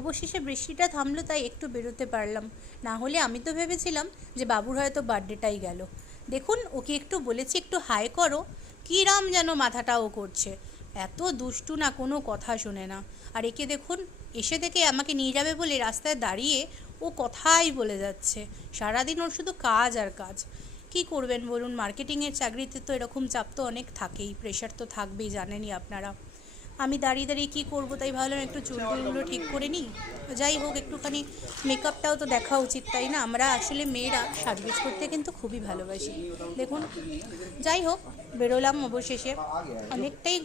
অবশেষে বৃষ্টিটা থামলো, তাই একটু বেরোতে পারলাম। না হলে আমি তো ভেবেছিলাম যে বাবুর হয়তো বার্থডেটাই গেল। দেখুন, ওকে একটু বলেছি একটু হাই করো, কিরাম যেন মাথাটাও করছে। এত দুষ্টু না, কোনো কথা শোনে না। আর একে দেখুন, এসে থেকে আমাকে নিয়ে যাবে বলে রাস্তায় দাঁড়িয়ে ও কথাই বলে যাচ্ছে। সারাদিন ওর শুধু কাজ আর কাজ। কি করবেন বলুন, মার্কেটিংয়ের চাকরিতে তো এরকম চাপ তো অনেক থাকেই, প্রেশার তো থাকবেই, জানেনই আপনারা। আমি দাঁড়িয়ে দাঁড়িয়ে কী করবো, তাই ভাবলাম একটু চুলগুলো ঠিক করে নিই। যাই হোক, একটুখানি মেকআপটাও তো দেখা উচিত, তাই না? আমরা আসলে মেয়েরা সাজগোজ করতে কিন্তু খুবই ভালোবাসি। দেখুন, যাই হোক, বেরোলাম অবশেষে। অনেকটাই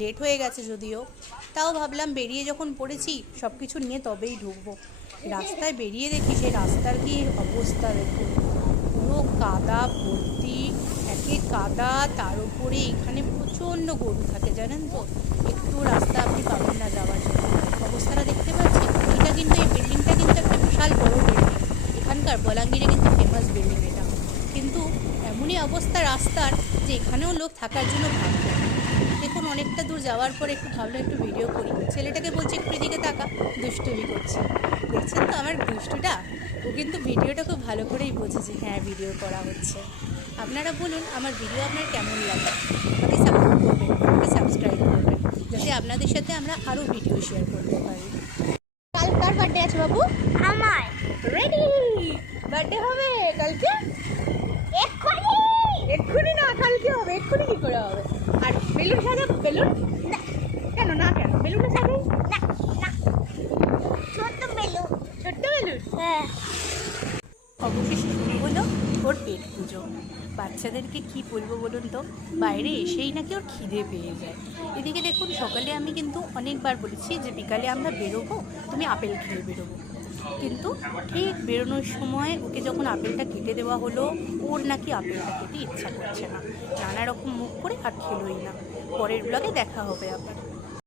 লেট হয়ে গেছে যদিও, তাও ভাবলাম বেরিয়ে যখন পড়েছি সব কিছু নিয়ে তবেই ঢুকবো। রাস্তায় বেরিয়ে দেখি সেই রাস্তার কি অবস্থা দেখুন, পুরো কাদা ভর্তি। একে কাদা, তার উপরে এখানে প্রচণ্ড গরু থাকে, জানেন তো। একটু রাস্তা আপনি পাবেন না যাওয়ার জন্য। অবস্থাটা দেখতে পাচ্ছেন। এটা কিন্তু, এই বিল্ডিংটা কিন্তু একটা বিশাল বড় বিল্ডিং, এখানকার বলাঙ্গীরে কিন্তু ফেমাস বিল্ডিং এটা। কিন্তু এমনই অবস্থা রাস্তার যে এখানেও লোক থাকার জন্য ভাববে। দেখুন, অনেকটা দূর যাওয়ার পর একটু ভাবলাম একটু ভিডিও করি। ছেলেটাকে বলছি একটু এদিকে তাকা, দুষ্টুমি করছি। দেখছেন তো আমার দুষ্টুটা? ও কিন্তু ভিডিওটা খুব ভালো করেই বোঝেছে, হ্যাঁ ভিডিও করা হচ্ছে। আপনারা বলুন আমার ভিডিও আপনার কেমন লাগে। আমাকে সাপোর্ট করবেন, আমাকে সাবস্ক্রাইব করবেন, যাতে আপনাদের সাথে আমরা আরও ভিডিও শেয়ার করতে পারি। কাল কার বার্থডে আছে বাবু? আমার রেডি? বার্থডে হবে কালকে? এক্ষুনি এক্ষুনি না, কালকে হবে। এক্ষুনি কী করে হবে? আর বেলুন সাজাবো? বেলুন না, কেন না, কেন বেলুনটা সাজাই? না, না, ছোট্ট বেলুন। ছোট্ট বেলুন। হ্যাঁ, অবশেষে শুরু হলো ওর পেট পুজো। বাচ্চাদেরকে কি বলবো বলুন তো, বাইরে এসেই নাকি ওর খিদে পেয়ে যায়। এদিকে দেখুন, সকালে আমি কিন্তু অনেকবার বলেছি যে বিকালে আমরা বেরোবো, তুমি আপেল খেয়ে বেরোবো। কিন্তু ঠিক বেরোনোর সময় ওকে যখন আপেলটা কেটে দেওয়া হলো, ওর নাকি আপেলটা খেতে ইচ্ছা করছে না। নানা রকম মুখ করে আর খেলোই না। পরের ব্লগে দেখা হবে আবার।